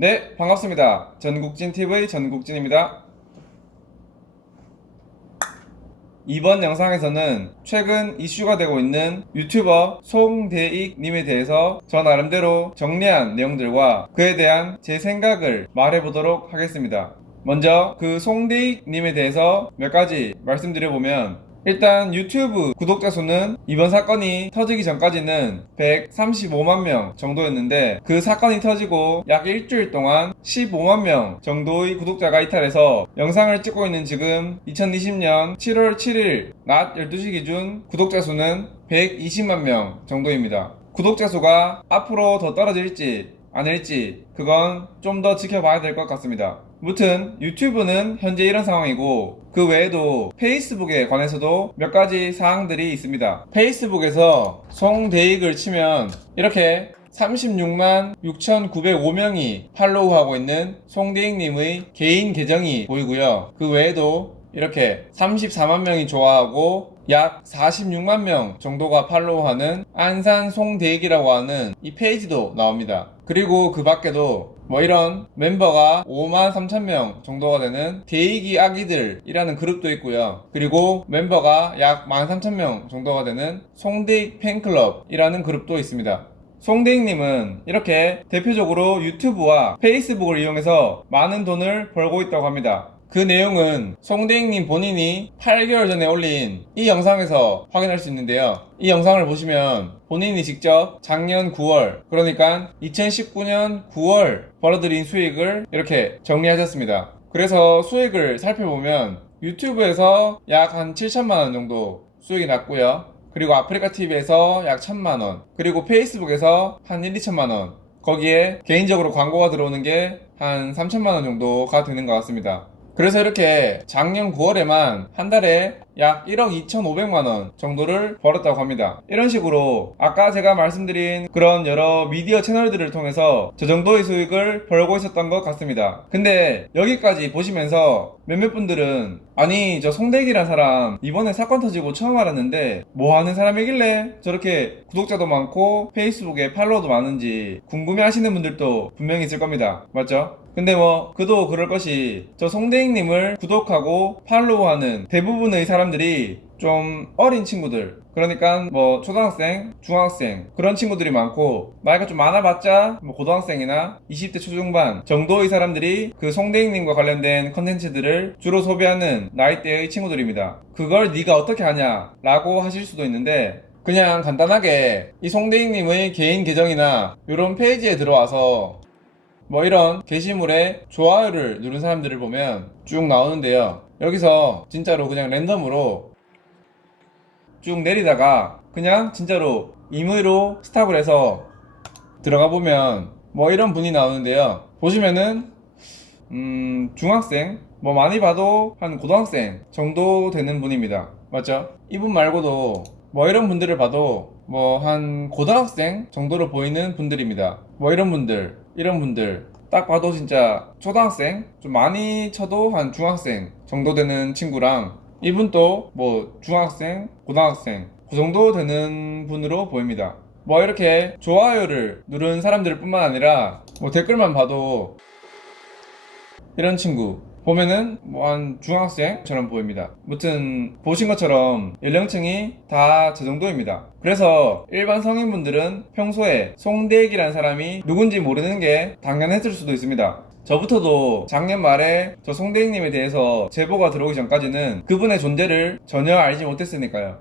네, 반갑습니다. 전국진TV 전국진입니다. 이번 영상에서는 최근 이슈가 되고 있는 유튜버 송대익님에 대해서 저 나름대로 정리한 내용들과 그에 대한 제 생각을 말해보도록 하겠습니다. 먼저 그 송대익님에 대해서 몇 가지 말씀드려보면, 일단 유튜브 구독자 수는 이번 사건이 터지기 전까지는 135만 명 정도였는데, 그 사건이 터지고 약 일주일 동안 15만 명 정도의 구독자가 이탈해서 영상을 찍고 있는 지금 2020년 7월 7일 낮 12시 기준 구독자 수는 120만 명 정도입니다. 구독자 수가 앞으로 더 떨어질지 아닐지 그건 좀 더 지켜봐야 될 것 같습니다. 무튼 유튜브는 현재 이런 상황이고, 그 외에도 페이스북에 관해서도 몇 가지 사항들이 있습니다. 페이스북에서 송대익을 치면 이렇게 36만 6,905명이 팔로우하고 있는 송대익님의 개인 계정이 보이고요. 그 외에도 이렇게 34만 명이 좋아하고 약 46만 명 정도가 팔로우하는 안산 송대익이라고 하는 이 페이지도 나옵니다. 그리고 그 밖에도 이런 멤버가 5만 3천 명 정도가 되는 대익이 아기들이라는 그룹도 있고요. 그리고 멤버가 약 1만 3천 명 정도가 되는 송대익 팬클럽이라는 그룹도 있습니다. 송대익님은 이렇게 대표적으로 유튜브와 페이스북을 이용해서 많은 돈을 벌고 있다고 합니다. 그 내용은 송대익님 본인이 8개월 전에 올린 이 영상에서 확인할 수 있는데요. 이 영상을 보시면 본인이 직접 작년 9월, 그러니까 2019년 9월 벌어들인 수익을 이렇게 정리하셨습니다. 그래서 수익을 살펴보면 유튜브에서 약 한 7천만 원 정도 수익이 났고요. 그리고 아프리카TV에서 약 1,000만 원, 그리고 페이스북에서 한 1, 2천만 원, 거기에 개인적으로 광고가 들어오는 게 한 3천만 원 정도가 되는 것 같습니다. 그래서 이렇게 작년 9월에만 한 달에 약 1억 2,500만 원 정도를 벌었다고 합니다. 이런 식으로 아까 제가 말씀드린 그런 여러 미디어 채널들을 통해서 저 정도의 수익을 벌고 있었던 것 같습니다. 근데 여기까지 보시면서 몇몇 분들은, 아니 저 송대익이란 사람 이번에 사건 터지고 처음 알았는데 뭐 하는 사람이길래 저렇게 구독자도 많고 페이스북에 팔로워도 많은지 궁금해 하시는 분들도 분명히 있을 겁니다. 맞죠? 근데 그도 그럴 것이, 저 송대익님을 구독하고 팔로우하는 대부분의 사람들이 좀 어린 친구들, 그러니까 초등학생, 중학생 그런 친구들이 많고, 나이가 좀 많아봤자 고등학생이나 20대 초중반 정도의 사람들이 그 송대익님과 관련된 컨텐츠들을 주로 소비하는 나이대의 친구들입니다. 그걸 네가 어떻게 하냐 라고 하실 수도 있는데, 그냥 간단하게 이 송대익님의 개인 계정이나 이런 페이지에 들어와서 이런 게시물에 좋아요를 누른 사람들을 보면 쭉 나오는데요. 여기서 진짜로 그냥 랜덤으로 쭉 내리다가 그냥 진짜로 임의로 스탑을 해서 들어가 보면 이런 분이 나오는데요. 보시면은 중학생, 많이 봐도 한 고등학생 정도 되는 분입니다. 맞죠? 이분 말고도 이런 분들을 봐도 한 고등학생 정도로 보이는 분들입니다. 이런 분들 딱 봐도 진짜 초등학생, 좀 많이 쳐도 한 중학생 정도 되는 친구랑, 이분도 중학생, 고등학생 그 정도 되는 분으로 보입니다. 이렇게 좋아요를 누른 사람들 뿐만 아니라 댓글만 봐도 이런 친구 보면은 한 중학생처럼 보입니다. 무튼 보신 것처럼 연령층이 다 저 정도입니다. 그래서 일반 성인분들은 평소에 송대익이라는 사람이 누군지 모르는 게 당연했을 수도 있습니다. 저부터도 작년 말에 저 송대익님에 대해서 제보가 들어오기 전까지는 그분의 존재를 전혀 알지 못했으니까요.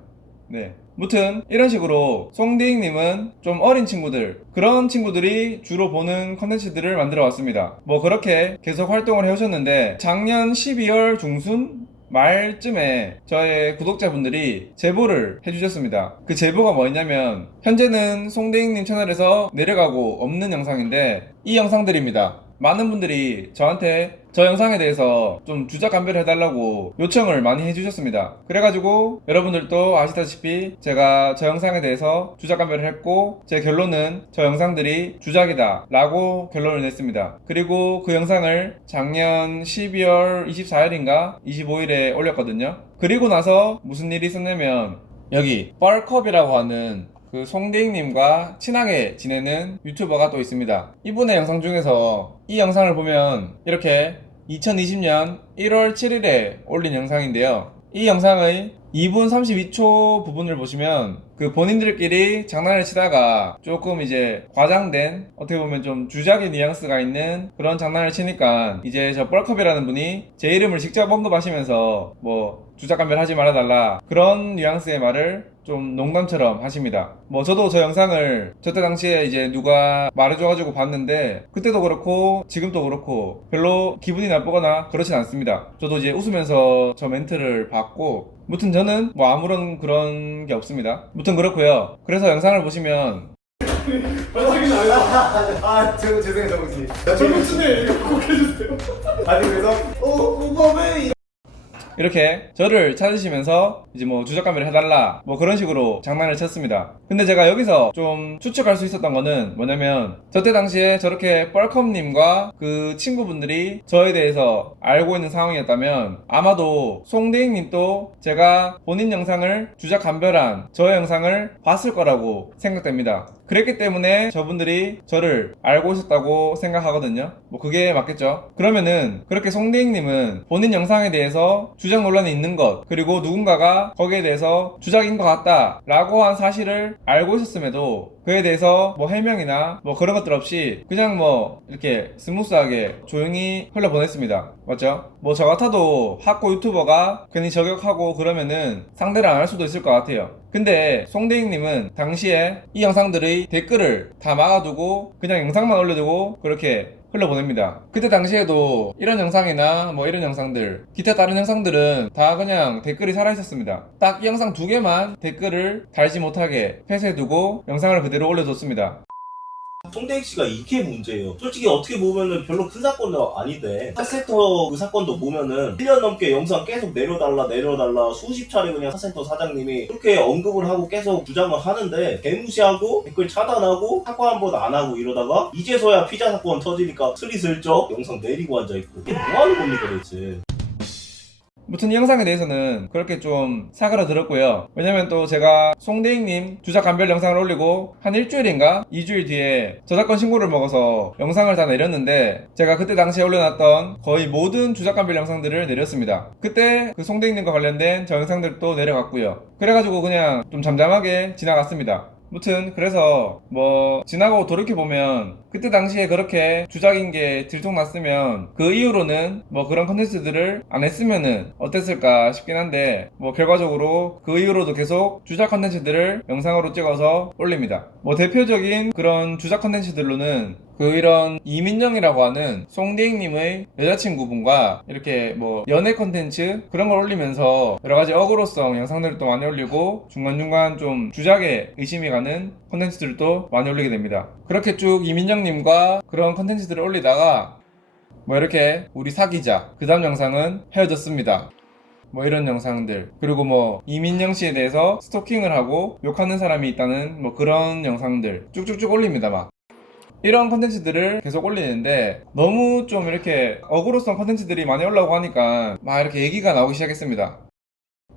네. 무튼 이런 식으로 송대익님은 좀 어린 친구들, 그런 친구들이 주로 보는 컨텐츠들을 만들어 왔습니다. 그렇게 계속 활동을 해오셨는데, 작년 12월 중순 말쯤에 저의 구독자분들이 제보를 해주셨습니다. 그 제보가 뭐였냐면, 현재는 송대익님 채널에서 내려가고 없는 영상인데 이 영상들입니다. 많은 분들이 저한테 저 영상에 대해서 좀 주작 감별을 해달라고 요청을 많이 해주셨습니다. 그래가지고 여러분들도 아시다시피 제가 저 영상에 대해서 주작 감별을 했고, 제 결론은 저 영상들이 주작이다 라고 결론을 냈습니다. 그리고 그 영상을 작년 12월 24일인가 25일에 올렸거든요. 그리고 나서 무슨 일이 있었냐면, 여기 뻘컵이라고 하는 그 그 송대익님과 친하게 지내는 유튜버가 또 있습니다. 이분의 영상 중에서 이 영상을 보면 이렇게 2020년 1월 7일에 올린 영상인데요. 이 영상의 2분 32초 부분을 보시면 그 본인들끼리 장난을 치다가 조금 이제 과장된, 어떻게 보면 좀 주작의 뉘앙스가 있는 그런 장난을 치니까 이제 저 뻘컵이라는 분이 제 이름을 직접 언급하시면서 뭐 주작감별 하지 말아달라, 그런 뉘앙스의 말을 좀 농담처럼 하십니다. 뭐 저도 저 영상을 저때 당시에 이제 누가 말해줘가지고 봤는데, 그때도 그렇고 지금도 그렇고 별로 기분이 나쁘거나 그렇진 않습니다. 저도 이제 웃으면서 저 멘트를 봤고, 무튼 저는 뭐 아무런 그런 게 없습니다. 무튼 그렇고요. 그래서 영상을 보시면 죄송해요, 정우씨. 정우씨네 이거 꼭 해주세요. 아니, 그래서, 오범에 이렇게 저를 찾으시면서 이제 뭐 주작감별 해달라 뭐 그런 식으로 장난을 쳤습니다. 근데 제가 여기서 좀 추측할 수 있었던 거는 뭐냐면, 저때 당시에 저렇게 뻘컵님과 그 친구분들이 저에 대해서 알고 있는 상황이었다면 아마도 송대익님도 제가 본인 영상을 주작감별한 저 영상을 봤을 거라고 생각됩니다. 그랬기 때문에 저분들이 저를 알고 있었다고 생각하거든요. 뭐 그게 맞겠죠. 그러면은 그렇게 송대익님은 본인 영상에 대해서 주작 논란이 있는 것, 그리고 누군가가 거기에 대해서 주작인 것 같다 라고 한 사실을 알고 있었음에도 그에 대해서 뭐 해명이나 뭐 그런 것들 없이 그냥 뭐 이렇게 스무스하게 조용히 흘려보냈습니다. 맞죠? 뭐 저 같아도 학고 유튜버가 괜히 저격하고 그러면은 상대를 안 할 수도 있을 것 같아요. 근데 송대익님은 당시에 이 영상들의 댓글을 다 막아두고 그냥 영상만 올려두고 그렇게 흘러보냅니다. 그때 당시에도 이런 영상이나 뭐 이런 영상들, 기타 다른 영상들은 다 그냥 댓글이 살아있었습니다. 딱 이 영상 2개만 댓글을 달지 못하게 폐쇄해두고 영상을 그대로 올려뒀습니다. 송대익 씨가 이게 문제예요. 솔직히 어떻게 보면은 별로 큰 사건도 아닌데, 카센터 그 사건도 보면은 1년 넘게 영상 계속 내려달라 수십 차례 그냥 카센터 사장님이 그렇게 언급을 하고 계속 주장을 하는데 개무시하고 댓글 차단하고 사과 한 번 안 하고 이러다가 이제서야 피자 사건 터지니까 스리슬쩍 영상 내리고 앉아있고, 이게 뭐하는 겁니까 대체. 무튼 이 영상에 대해서는 그렇게 좀 사그라들었고요. 왜냐면 또 제가 송대익님 주작감별 영상을 올리고 한 일주일인가 2주일 뒤에 저작권 신고를 먹어서 영상을 다 내렸는데, 제가 그때 당시에 올려놨던 거의 모든 주작감별 영상들을 내렸습니다. 그때 그 송대익님과 관련된 저 영상들도 내려갔고요. 그래가지고 그냥 좀 잠잠하게 지나갔습니다. 무튼 그래서 뭐 지나고 돌이켜보면 그때 당시에 그렇게 주작인 게 들통났으면 그 이후로는 뭐 그런 컨텐츠들을 안 했으면은 어땠을까 싶긴 한데, 뭐 결과적으로 그 이후로도 계속 주작 컨텐츠들을 영상으로 찍어서 올립니다. 뭐 대표적인 그런 주작 컨텐츠들로는 그 이런 이민영이라고 하는 송대익님의 여자친구분과 이렇게 뭐 연애 컨텐츠 그런 걸 올리면서 여러가지 어그로성 영상들도 많이 올리고 중간중간 좀 주작에 의심이 가는 컨텐츠들도 많이 올리게 됩니다. 그렇게 쭉 이민영님과 그런 컨텐츠들을 올리다가 뭐 이렇게 우리 사귀자, 그 다음 영상은 헤어졌습니다, 뭐 이런 영상들, 그리고 뭐 이민영 씨에 대해서 스토킹을 하고 욕하는 사람이 있다는 뭐 그런 영상들 쭉쭉쭉 올립니다. 막 이런 컨텐츠들을 계속 올리는데 너무 좀 이렇게 어그로성 컨텐츠들이 많이 올라오고 하니까 막 이렇게 얘기가 나오기 시작했습니다.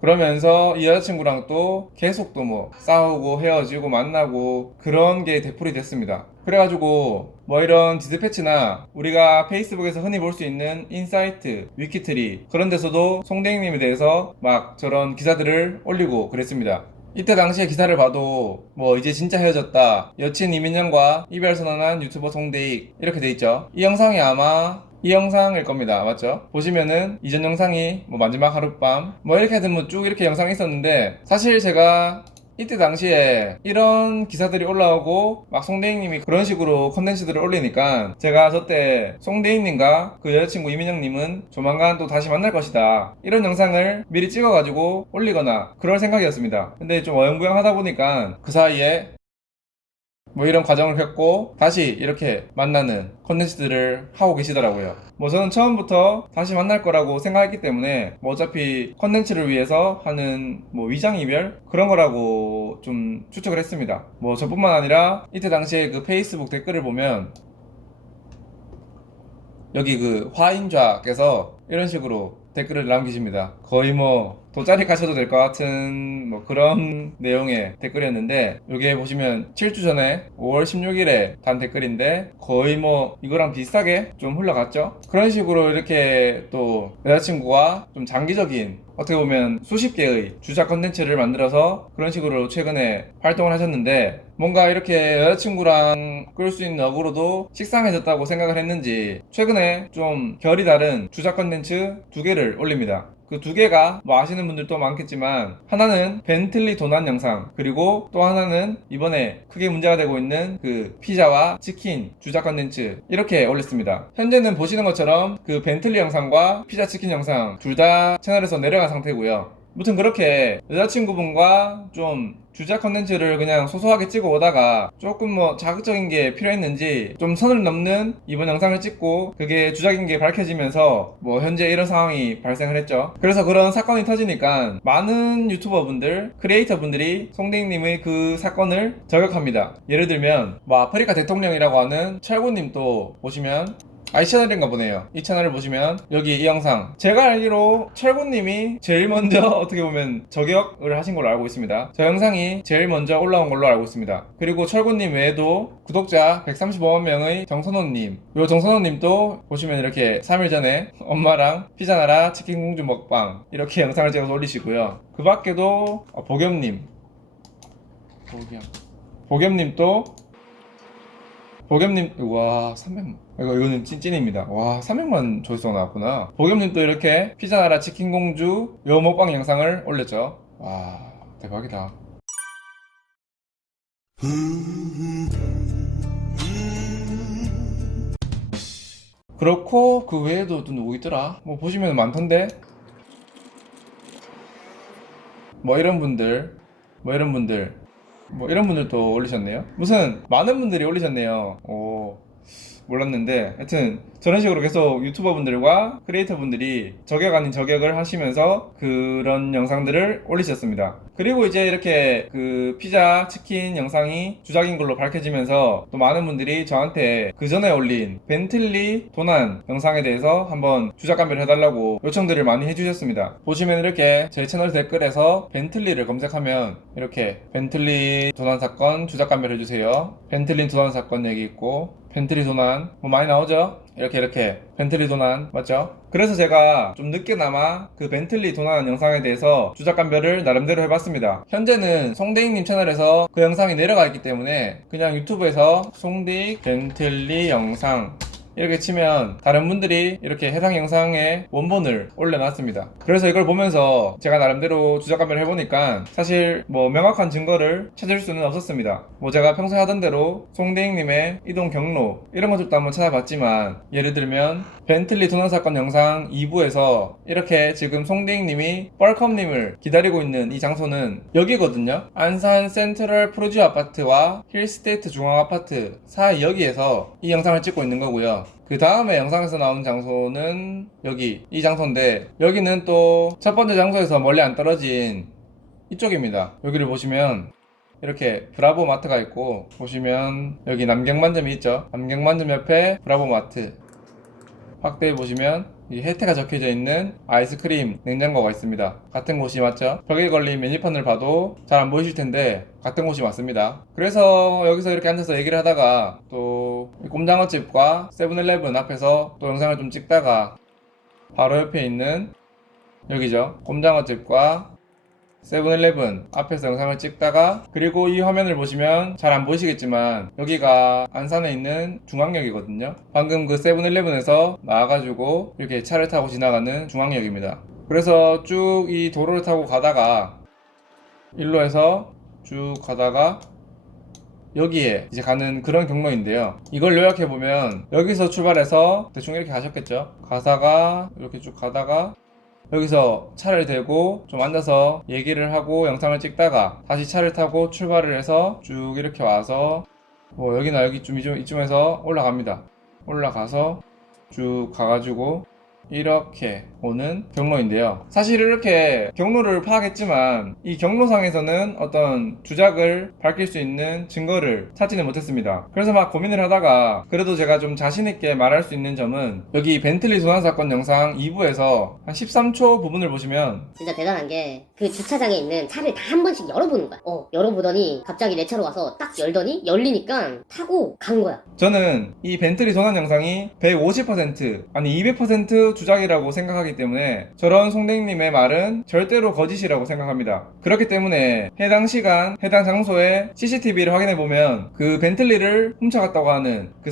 그러면서 이 여자친구랑 또 계속 또 뭐 싸우고 헤어지고 만나고 그런 게 되풀이 됐습니다. 그래가지고 뭐 이런 디스패치나 우리가 페이스북에서 흔히 볼 수 있는 인사이트, 위키트리 그런 데서도 송대익님에 대해서 막 저런 기사들을 올리고 그랬습니다. 이때 당시에 기사를 봐도 뭐 이제 진짜 헤어졌다, 여친 이민영과 이별 선언한 유튜버 송대익 이렇게 돼있죠. 이 영상이 아마 이 영상일 겁니다. 맞죠? 보시면은 이전 영상이 뭐 마지막 하룻밤 뭐 이렇게 하여튼 뭐 쭉 이렇게 영상이 있었는데, 사실 제가 이때 당시에 이런 기사들이 올라오고 막 송대익님이 그런 식으로 컨텐츠들을 올리니까 제가 저때 송대익님과 그 여자친구 이민영님은 조만간 또 다시 만날 것이다 이런 영상을 미리 찍어가지고 올리거나 그럴 생각이었습니다. 근데 좀 어영부영 하다 보니까 그 사이에 뭐 이런 과정을 겪고 다시 이렇게 만나는 컨텐츠들을 하고 계시더라고요. 뭐 저는 처음부터 다시 만날 거라고 생각했기 때문에 뭐 어차피 컨텐츠를 위해서 하는 뭐 위장 이별 그런 거라고 좀 추측을 했습니다. 뭐 저뿐만 아니라 이때 당시에 그 페이스북 댓글을 보면 여기 그 화인좌께서 이런 식으로 댓글을 남기십니다. 거의 뭐 돗자리 가셔도 될 것 같은 뭐 그런 내용의 댓글이었는데, 여기에 보시면 7주 전에 5월 16일에 단 댓글인데 거의 뭐 이거랑 비슷하게 좀 흘러갔죠. 그런 식으로 이렇게 또 여자친구가 좀 장기적인, 어떻게 보면 수십 개의 주작 컨텐츠를 만들어서 그런 식으로 최근에 활동을 하셨는데, 뭔가 이렇게 여자친구랑 끌 수 있는 어그로도 식상해졌다고 생각을 했는지 최근에 좀 결이 다른 주작 컨텐츠 두 개를 올립니다. 그 두 개가 뭐 아시는 분들도 많겠지만, 하나는 벤틀리 도난 영상, 그리고 또 하나는 이번에 크게 문제가 되고 있는 그 피자와 치킨 주작 컨텐츠, 이렇게 올렸습니다. 현재는 보시는 것처럼 그 벤틀리 영상과 피자 치킨 영상 둘 다 채널에서 내려간 상태고요. 무튼 그렇게 여자친구분과 좀 주작 컨텐츠를 그냥 소소하게 찍어 오다가 조금 뭐 자극적인 게 필요했는지 좀 선을 넘는 이번 영상을 찍고, 그게 주작인 게 밝혀지면서 뭐 현재 이런 상황이 발생을 했죠. 그래서 그런 사건이 터지니까 많은 유튜버분들, 크리에이터분들이 송대익님의 그 사건을 저격합니다. 예를 들면 뭐 아프리카 대통령이라고 하는 철구님도 보시면, 이 채널인가 보네요. 이 채널을 보시면 여기 이 영상, 제가 알기로 철구님이 제일 먼저 어떻게 보면 저격을 하신 걸로 알고 있습니다. 저 영상이 제일 먼저 올라온 걸로 알고 있습니다. 그리고 철구님 외에도 구독자 135만 명의 정선호님, 요 정선호님도 보시면 이렇게 3일 전에 엄마랑 피자 나라 치킨 공주 먹방 이렇게 영상을 찍어서 올리시고요. 그 밖에도 보겸님, 와, 300만. 이거는 찐찐입니다. 와, 300만 조회수가 나왔구나. 보겸님도 이렇게 피자나라 치킨공주 요 먹방 영상을 올렸죠. 와, 대박이다. 그렇고, 그 외에도 또 누구 있더라? 뭐 보시면 많던데? 이런 분들도 올리셨네요. 무슨 많은 분들이 올리셨네요. 몰랐는데, 하여튼 저런 식으로 계속 유튜버 분들과 크리에이터 분들이 저격 아닌 저격을 하시면서 그런 영상들을 올리셨습니다. 그리고 이제 이렇게 그 피자 치킨 영상이 주작인 걸로 밝혀지면서 또 많은 분들이 저한테 그 전에 올린 벤틀리 도난 영상에 대해서 한번 주작 감별을 해달라고 요청들을 많이 해주셨습니다. 보시면 이렇게 제 채널 댓글에서 벤틀리를 검색하면 이렇게 벤틀리 도난 사건 주작 감별 해주세요, 벤틀리 도난 사건 얘기 있고, 벤틀리 도난 뭐 많이 나오죠? 이렇게 벤틀리 도난 맞죠? 그래서 제가 좀 늦게나마 그 벤틀리 도난 영상에 대해서 주작 감별을 나름대로 해봤습니다. 현재는 송대익님 채널에서 그 영상이 내려가 있기 때문에 그냥 유튜브에서 송대익 벤틀리 영상 이렇게 치면 다른 분들이 이렇게 해당 영상의 원본을 올려놨습니다. 그래서 이걸 보면서 제가 나름대로 주작 감별을 해보니까 사실 뭐 명확한 증거를 찾을 수는 없었습니다. 뭐 제가 평소에 하던 대로 송대익님의 이동 경로 이런 것들도 한번 찾아봤지만, 예를 들면 벤틀리 도난 사건 영상 2부에서 이렇게 지금 송대익님이 뻘컵님을 기다리고 있는 이 장소는 여기거든요. 안산 센트럴 프로듀 아파트와 힐스테이트 중앙 아파트 사이 여기에서 이 영상을 찍고 있는 거고요. 그 다음에 영상에서 나오는 장소는 여기 이 장소인데, 여기는 또 첫 번째 장소에서 멀리 안 떨어진 이쪽입니다. 여기를 보시면 이렇게 브라보 마트가 있고, 보시면 여기 남경만점이 있죠. 남경만점 옆에 브라보 마트 확대해 보시면 이 혜태가 적혀져 있는 아이스크림 냉장고가 있습니다. 같은 곳이 맞죠? 벽에 걸린 메뉴판을 봐도 잘 안 보이실 텐데 같은 곳이 맞습니다. 그래서 여기서 이렇게 앉아서 얘기를 하다가 또 꼼장어집과 세븐일레븐 앞에서 또 영상을 좀 찍다가, 바로 옆에 있는 여기죠, 꼼장어집과 세븐일레븐 앞에서 영상을 찍다가, 그리고 이 화면을 보시면 잘 안 보이시겠지만 여기가 안산에 있는 중앙역이거든요. 방금 그 세븐일레븐에서 나와가지고 이렇게 차를 타고 지나가는 중앙역입니다. 그래서 쭉 이 도로를 타고 가다가 일로 해서 쭉 가다가 여기에 이제 가는 그런 경로인데요. 이걸 요약해보면 여기서 출발해서 대충 이렇게 가셨겠죠. 가다가 이렇게 쭉 가다가 여기서 차를 대고 좀 앉아서 얘기를 하고 영상을 찍다가 다시 차를 타고 출발을 해서 쭉 이렇게 와서 뭐 여기나 여기쯤 이쯤에서 올라갑니다. 올라가서 쭉 가가지고 이렇게 오는 경로인데요. 사실 이렇게 경로를 파악했지만 이 경로상에서는 어떤 주작을 밝힐 수 있는 증거를 찾지는 못했습니다. 그래서 막 고민을 하다가 그래도 제가 좀 자신있게 말할 수 있는 점은 여기 벤틀리 도난 사건 영상 2부에서 한 13초 부분을 보시면 진짜 대단한 게 그 주차장에 있는 차를 다 한 번씩 열어보는 거야. 열어보더니 갑자기 내 차로 와서 딱 열더니 열리니까 타고 간 거야. 저는 이 벤틀리 도난 영상이 150% 아니 200% 주작이라고 생각하기 때문에 저런 송대익님의 말은 절대로 거짓이라고 생각합니다. 그렇기 때문에 해당 시간, 해당 장소에 CCTV를 확인해보면 그 벤틀리를 훔쳐갔다고 하는 그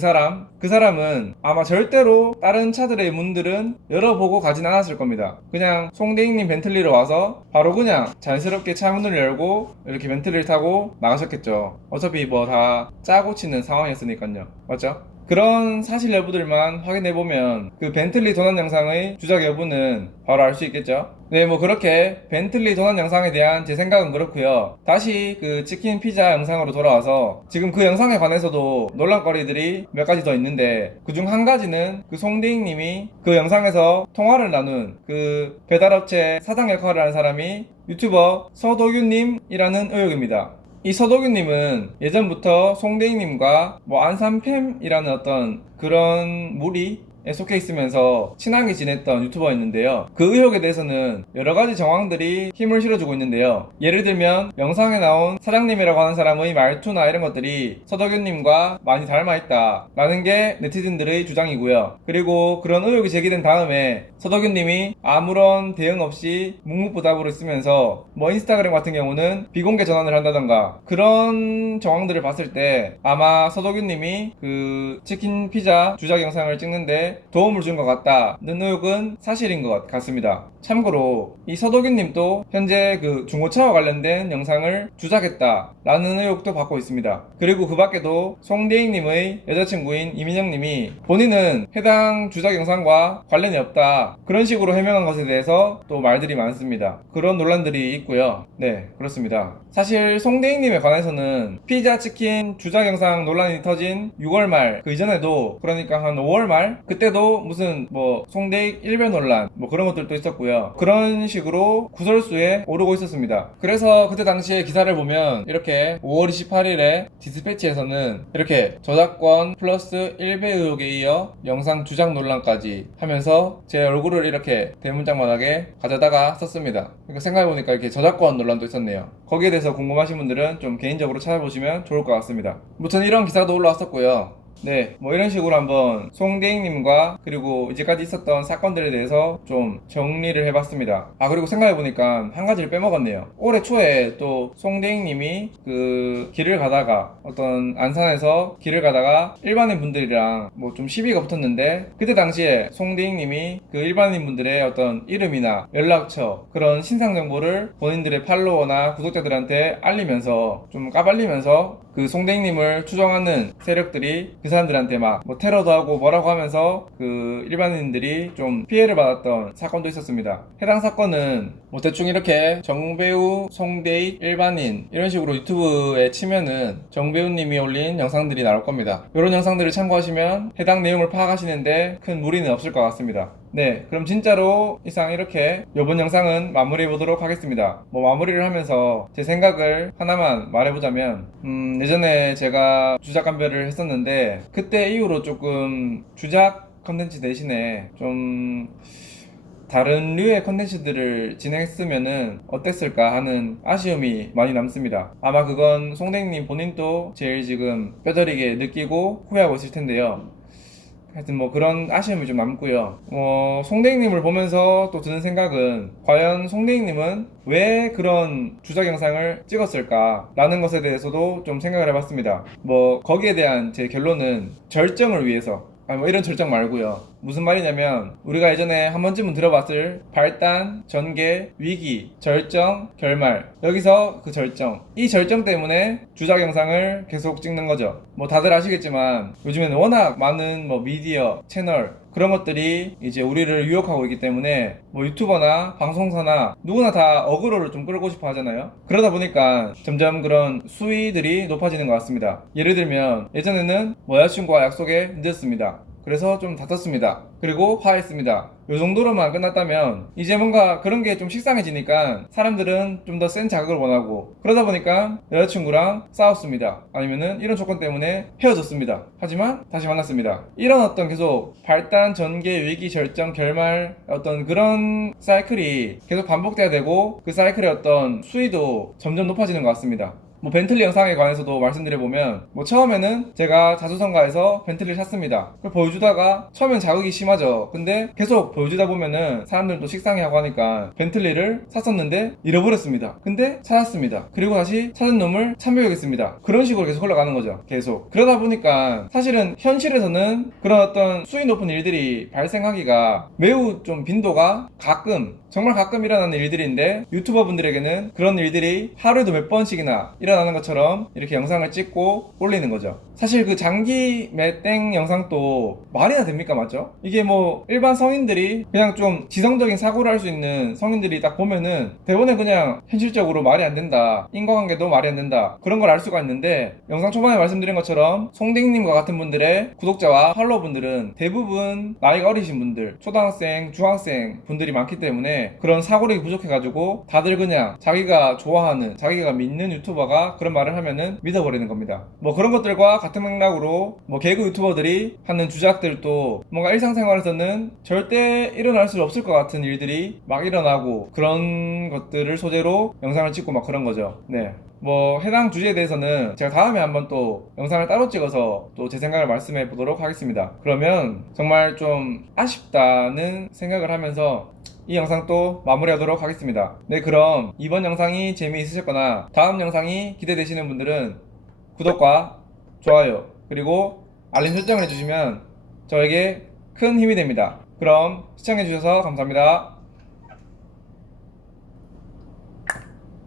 사람은 아마 절대로 다른 차들의 문들은 열어보고 가진 않았을 겁니다. 그냥 송대익님 벤틀리로 와서 바로 그냥 자연스럽게 차 문을 열고 이렇게 벤틀리를 타고 나가셨겠죠. 어차피 뭐 다 짜고 치는 상황이었으니까요. 맞죠? 그런 사실 여부들만 확인해보면 그 벤틀리 도난 영상의 주작 여부는 바로 알 수 있겠죠. 네, 뭐 그렇게 벤틀리 도난 영상에 대한 제 생각은 그렇고요. 다시 그 치킨 피자 영상으로 돌아와서 지금 그 영상에 관해서도 논란거리들이 몇 가지 더 있는데 그중 한 가지는 그 송대익 님이 그 영상에서 통화를 나눈 그 배달업체 사장 역할을 하는 사람이 유튜버 서도균님이라는 의혹입니다. 이 서도균님은 예전부터 송대익님과 뭐 안산팸이라는 어떤 그런 무리에 속해 있으면서 친하게 지냈던 유튜버였는데요. 그 의혹에 대해서는 여러가지 정황들이 힘을 실어주고 있는데요. 예를 들면 영상에 나온 사장님이라고 하는 사람의 말투나 이런 것들이 서도균님과 많이 닮아있다 라는 게 네티즌들의 주장이고요. 그리고 그런 의혹이 제기된 다음에 서도균님이 아무런 대응 없이 묵묵부답으로 있으면서 뭐 인스타그램 같은 경우는 비공개 전환을 한다던가 그런 정황들을 봤을 때 아마 서도균님이 그 치킨 피자 주작 영상을 찍는데 도움을 준 것 같다는 의혹은 사실인 것 같습니다. 참고로 이 서도균님도 현재 그 중고차와 관련된 영상을 주작했다라는 의혹도 받고 있습니다. 그리고 그 밖에도 송대익님의 여자친구인 이민영님이 본인은 해당 주작 영상과 관련이 없다 그런 식으로 해명한 것에 대해서 또 말들이 많습니다. 그런 논란들이 있고요. 네, 그렇습니다. 사실 송대익님에 관해서는 피자 치킨 주작 영상 논란이 터진 6월 말 그 이전에도 그러니까 한 5월 말 그때도 무슨 뭐 송대익 일변 논란 뭐 그런 것들도 있었고요. 그런 식으로 구설수에 오르고 있었습니다. 그래서 그때 당시에 기사를 보면 이렇게 5월 28일에 디스패치에서는 이렇게 저작권 플러스 1배 의혹에 이어 영상 주작 논란까지 하면서 제 얼굴을 이렇게 대문짝만하게 가져다가 썼습니다. 그러니까 생각해보니까 이렇게 저작권 논란도 있었네요. 거기에 대해서 궁금하신 분들은 좀 개인적으로 찾아보시면 좋을 것 같습니다. 무튼 이런 기사도 올라왔었고요. 네, 뭐 이런 식으로 한번 송대익님과 그리고 이제까지 있었던 사건들에 대해서 좀 정리를 해봤습니다. 그리고 생각해보니까 한 가지를 빼먹었네요. 올해 초에 또 송대익님이 그 길을 가다가 어떤 안산에서 길을 가다가 일반인 분들이랑 뭐 좀 시비가 붙었는데 그때 당시에 송대익님이 그 일반인 분들의 어떤 이름이나 연락처 그런 신상 정보를 본인들의 팔로워나 구독자들한테 알리면서 좀 까발리면서 그 송대익님을 추종하는 세력들이 그 사람들한테 막 뭐 테러도 하고 뭐라고 하면서 그 일반인들이 좀 피해를 받았던 사건도 있었습니다. 해당 사건은 뭐 대충 이렇게 정배우, 송대익, 일반인 이런 식으로 유튜브에 치면은 정배우님이 올린 영상들이 나올 겁니다. 이런 영상들을 참고하시면 해당 내용을 파악하시는데 큰 무리는 없을 것 같습니다. 네, 그럼 진짜로 이상 이렇게 이번 영상은 마무리해 보도록 하겠습니다. 뭐 마무리를 하면서 제 생각을 하나만 말해보자면 예전에 제가 주작 감별을 했었는데 그때 이후로 조금 주작 컨텐츠 대신에 좀 다른 류의 컨텐츠들을 진행했으면은 어땠을까 하는 아쉬움이 많이 남습니다. 아마 그건 송대익님 본인도 제일 지금 뼈저리게 느끼고 후회하고 있을 텐데요. 하여튼 뭐 그런 아쉬움이 좀 남고요. 송대익님을 보면서 또 드는 생각은 과연 송대익님은 왜 그런 주작 영상을 찍었을까 라는 것에 대해서도 좀 생각을 해봤습니다. 뭐 거기에 대한 제 결론은 절정을 위해서 뭐 이런 절정 말고요. 무슨 말이냐면 우리가 예전에 한 번쯤은 들어봤을 발단, 전개, 위기, 절정, 결말 여기서 그 절정 이 절정 때문에 주작 영상을 계속 찍는 거죠. 뭐 다들 아시겠지만 요즘에는 워낙 많은 뭐 미디어, 채널 그런 것들이 이제 우리를 유혹하고 있기 때문에 뭐 유튜버나 방송사나 누구나 다 어그로를 좀 끌고 싶어 하잖아요. 그러다 보니까 점점 그런 수위들이 높아지는 것 같습니다. 예를 들면 예전에는 뭐 여자친구와 약속에 늦었습니다. 그래서 좀 다퉜습니다. 그리고 화했습니다. 요 정도로만 끝났다면 이제 뭔가 그런 게 좀 식상해지니까 사람들은 좀 더 센 자극을 원하고, 그러다 보니까 여자친구랑 싸웠습니다. 아니면은 이런 조건 때문에 헤어졌습니다. 하지만 다시 만났습니다. 이런 어떤 계속 발단, 전개, 위기, 절정, 결말, 어떤 그런 사이클이 계속 반복돼야 되고, 그 사이클의 어떤 수위도 점점 높아지는 것 같습니다. 뭐 벤틀리 영상에 관해서도 말씀드려보면, 뭐 처음에는 제가 자수성가해서 벤틀리를 샀습니다. 그걸 보여주다가 처음엔 자극이 심하죠. 근데 계속 보여주다 보면은 사람들도 식상해하고 하니까 벤틀리를 샀었는데 잃어버렸습니다. 근데 찾았습니다. 그리고 다시 찾은 놈을 참여하겠습니다. 그런 식으로 계속 흘러가는 거죠. 계속. 그러다 보니까 사실은 현실에서는 그런 어떤 수위 높은 일들이 발생하기가 매우 좀 빈도가 정말 가끔 일어나는 일들인데, 유튜버 분들에게는 그런 일들이 하루에도 몇 번씩이나 일어나는 것처럼 이렇게 영상을 찍고 올리는 거죠. 사실 그 장기 매땡 영상도 말이나 됩니까? 맞죠? 이게 뭐 일반 성인들이 그냥 좀 지성적인 사고를 할 수 있는 성인들이 딱 보면은 대본에 그냥 현실적으로 말이 안 된다, 인과관계도 말이 안 된다, 그런 걸 알 수가 있는데, 영상 초반에 말씀드린 것처럼 송딩님과 같은 분들의 구독자와 팔로워분들은 대부분 나이가 어리신 분들, 초등학생, 중학생 분들이 많기 때문에 그런 사고력이 부족해가지고 다들 그냥 자기가 좋아하는, 자기가 믿는 유튜버가 그런 말을 하면은 믿어버리는 겁니다. 뭐 그런 것들과 같은 맥락으로 뭐 개그 유튜버들이 하는 주작들도 뭔가 일상생활에서는 절대 일어날 수 없을 것 같은 일들이 막 일어나고, 그런 것들을 소재로 영상을 찍고 막 그런 거죠. 네. 뭐 해당 주제에 대해서는 제가 다음에 한번 또 영상을 따로 찍어서 또 제 생각을 말씀해 보도록 하겠습니다. 그러면 정말 좀 아쉽다는 생각을 하면서 이 영상 또 마무리하도록 하겠습니다. 네, 그럼 이번 영상이 재미있으셨거나 다음 영상이 기대되시는 분들은 구독과 좋아요 그리고 알림 설정을 해주시면 저에게 큰 힘이 됩니다. 그럼 시청해주셔서 감사합니다.